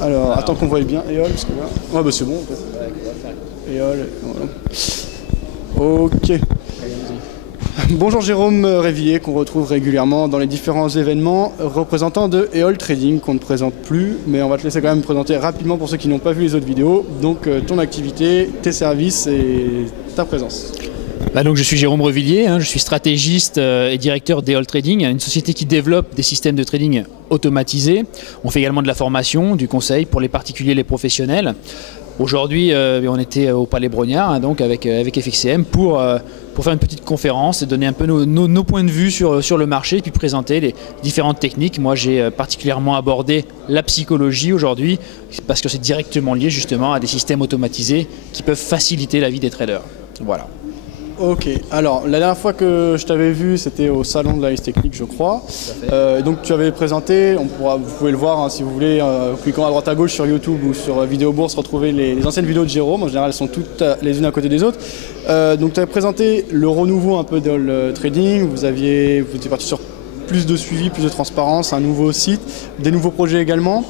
Alors, attends qu'on voit bien Éole, parce que là... Ouais, bah c'est bon, en fait. Éole, voilà. Ok. Bonjour Jérôme Révillier, qu'on retrouve régulièrement dans les différents événements, représentant de Éole Trading, qu'on ne présente plus, mais on va te laisser quand même présenter rapidement pour ceux qui n'ont pas vu les autres vidéos. Donc, ton activité, tes services et ta présence. Donc je suis Jérôme Revillier, je suis stratégiste et directeur d'Éole Trading, une société qui développe des systèmes de trading automatisés. On fait également de la formation, du conseil pour les particuliers et les professionnels. Aujourd'hui, on était au Palais Brognard, donc avec FXCM pour faire une petite conférence et donner un peu nos points de vue sur le marché et puis présenter les différentes techniques. Moi, j'ai particulièrement abordé la psychologie aujourd'hui parce que c'est directement lié justement à des systèmes automatisés qui peuvent faciliter la vie des traders. Voilà. Ok, alors la dernière fois que je t'avais vu, c'était au salon de l'analyse technique, je crois. Donc tu avais présenté, vous pouvez le voir si vous voulez, en cliquant à droite à gauche sur YouTube ou sur Vidéo Bourse, retrouver les anciennes vidéos de Jérôme. En général, elles sont toutes les unes à côté des autres. Donc tu avais présenté le renouveau un peu d'Éole Trading. Vous étiez parti sur plus de suivi, plus de transparence, un nouveau site, des nouveaux projets également.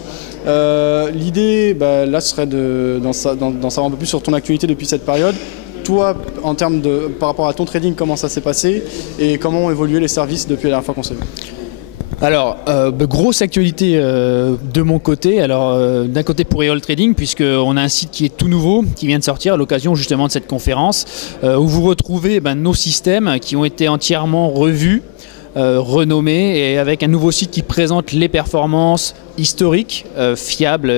L'idée, là, serait d'en savoir un peu plus sur ton actualité depuis cette période. Toi, en termes par rapport à ton trading, comment ça s'est passé et comment ont évolué les services depuis la dernière fois qu'on s'est vu? Alors, grosse actualité de mon côté. Alors, d'un côté pour Éole Trading, puisqu'on a un site qui est tout nouveau, qui vient de sortir à l'occasion justement de cette conférence, où vous retrouvez nos systèmes qui ont été entièrement revus, renommés, et avec un nouveau site qui présente les performances historiques, fiables,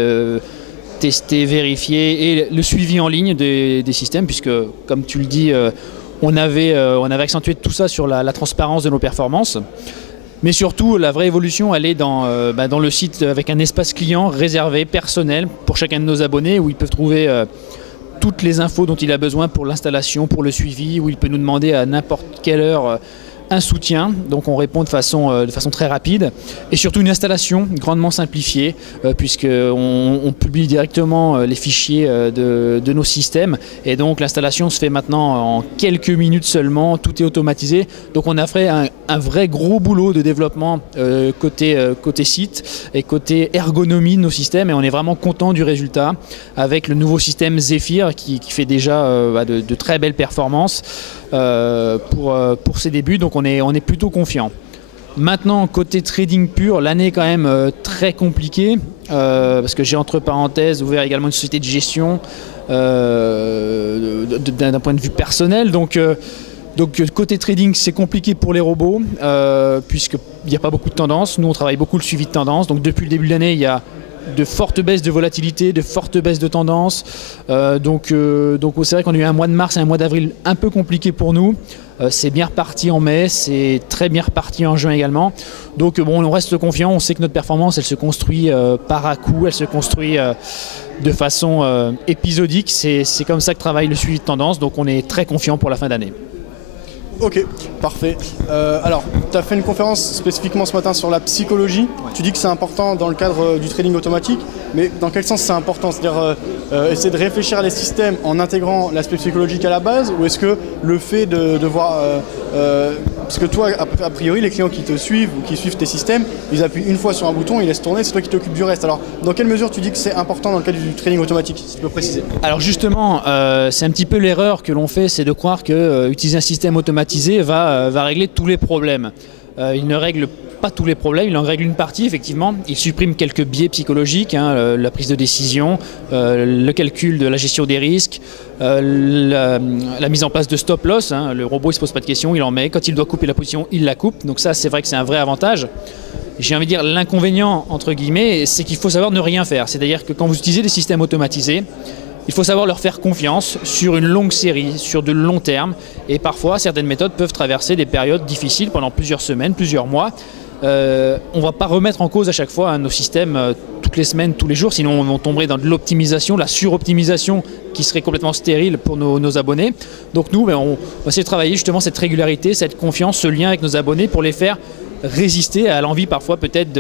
tester, vérifier et le suivi en ligne des systèmes, puisque comme tu le dis, on avait accentué tout ça sur la transparence de nos performances. Mais surtout, la vraie évolution, elle est dans le site avec un espace client réservé, personnel, pour chacun de nos abonnés, où ils peuvent trouver toutes les infos dont il a besoin pour l'installation, pour le suivi, où il peut nous demander à n'importe quelle heure un soutien, donc on répond de façon très rapide, et surtout une installation grandement simplifiée, puisqu'on publie directement les fichiers de nos systèmes, et donc l'installation se fait maintenant en quelques minutes seulement, tout est automatisé, donc on a fait un vrai gros boulot de développement côté site et côté ergonomie de nos systèmes, et on est vraiment content du résultat avec le nouveau système Zephyr qui fait déjà de très belles performances pour ses débuts, donc on est plutôt confiant. Maintenant, côté trading pur, l'année est quand même très compliquée, parce que j'ai entre parenthèses ouvert également une société de gestion d'un point de vue personnel, donc côté trading, c'est compliqué pour les robots, puisqu'il n'y a pas beaucoup de tendances. Nous, on travaille beaucoup le suivi de tendance, donc depuis le début de l'année, il y a de fortes baisses de volatilité, de fortes baisses de tendance. Donc c'est vrai qu'on a eu un mois de mars et un mois d'avril un peu compliqué pour nous. C'est bien reparti en mai, c'est très bien reparti en juin également. Donc on reste confiant, on sait que notre performance, elle se construit par à-coup, elle se construit de façon épisodique. C'est comme ça que travaille le suivi de tendance, donc on est très confiant pour la fin d'année. Ok, parfait. Alors, tu as fait une conférence spécifiquement ce matin sur la psychologie. Ouais. Tu dis que c'est important dans le cadre du trading automatique, mais dans quel sens c'est important? C'est-à-dire essayer de réfléchir à les systèmes en intégrant l'aspect psychologique à la base, ou est-ce que le fait de voir... parce que toi, a priori, les clients qui te suivent ou qui suivent tes systèmes, ils appuient une fois sur un bouton, ils laissent tourner, c'est toi qui t'occupes du reste. Alors, dans quelle mesure tu dis que c'est important dans le cadre du trading automatique, si tu peux préciser? Alors justement, c'est un petit peu l'erreur que l'on fait, c'est de croire que utiliser un système automatisé va régler tous les problèmes. Il ne règle pas tous les problèmes, il en règle une partie effectivement. Il supprime quelques biais psychologiques, la prise de décision, le calcul de la gestion des risques, la mise en place de stop loss. Le robot ne se pose pas de questions, il en met. Quand il doit couper la position, il la coupe. Donc ça, c'est vrai que c'est un vrai avantage. J'ai envie de dire l'inconvénient, entre guillemets, c'est qu'il faut savoir ne rien faire. C'est-à-dire que quand vous utilisez des systèmes automatisés, il faut savoir leur faire confiance sur une longue série, sur de long terme. Et parfois, certaines méthodes peuvent traverser des périodes difficiles pendant plusieurs semaines, plusieurs mois. On ne va pas remettre en cause à chaque fois nos systèmes toutes les semaines, tous les jours, sinon on tomberait dans de l'optimisation, la suroptimisation qui serait complètement stérile pour nos abonnés. Donc nous, on va essayer de travailler justement cette régularité, cette confiance, ce lien avec nos abonnés pour les faire résister à l'envie parfois peut-être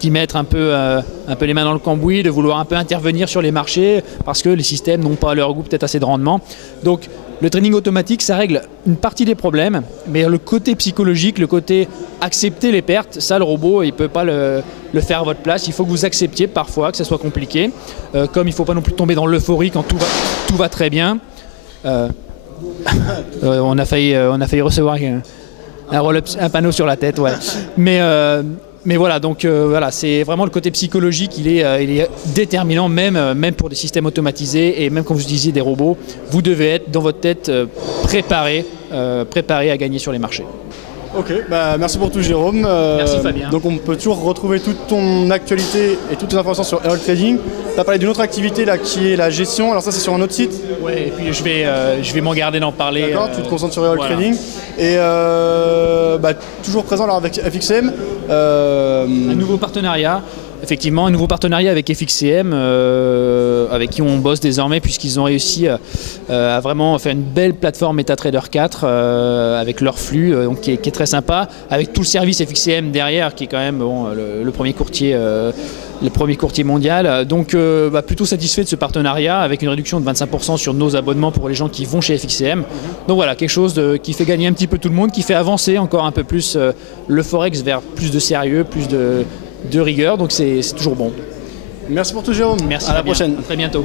d'y mettre un peu les mains dans le cambouis, de vouloir un peu intervenir sur les marchés parce que les systèmes n'ont pas à leur goût peut-être assez de rendement. Donc le trading automatique, ça règle une partie des problèmes, mais le côté psychologique, le côté accepter les pertes, ça le robot il ne peut pas le faire à votre place. Il faut que vous acceptiez parfois que ça soit compliqué, comme il ne faut pas non plus tomber dans l'euphorie quand tout va très bien. On a failli recevoir un panneau sur la tête, ouais. Mais voilà, donc voilà, c'est vraiment le côté psychologique, il est déterminant, même pour des systèmes automatisés et même quand vous utilisez des robots, vous devez être dans votre tête préparé à gagner sur les marchés. Ok, bah merci pour tout Jérôme. Merci Fabien. Donc on peut toujours retrouver toute ton actualité et toutes tes informations sur Herald Trading. Tu as parlé d'une autre activité là qui est la gestion, alors ça c'est sur un autre site. Ouais, et puis je vais m'en garder d'en parler. D'accord, tu te concentres sur Herald Trading. Et toujours présent alors avec FXCM. Un nouveau partenariat. Effectivement, un nouveau partenariat avec FXCM, avec qui on bosse désormais puisqu'ils ont réussi à vraiment faire une belle plateforme MetaTrader 4 avec leur flux donc qui est très sympa, avec tout le service FXCM derrière qui est quand même le premier courtier mondial. Donc plutôt satisfait de ce partenariat avec une réduction de 25% sur nos abonnements pour les gens qui vont chez FXCM. Donc voilà, quelque chose qui fait gagner un petit peu tout le monde, qui fait avancer encore un peu plus le Forex vers plus de sérieux, plus de rigueur, donc c'est toujours bon. Merci pour tout Jérôme. Merci. À la prochaine. À très bientôt.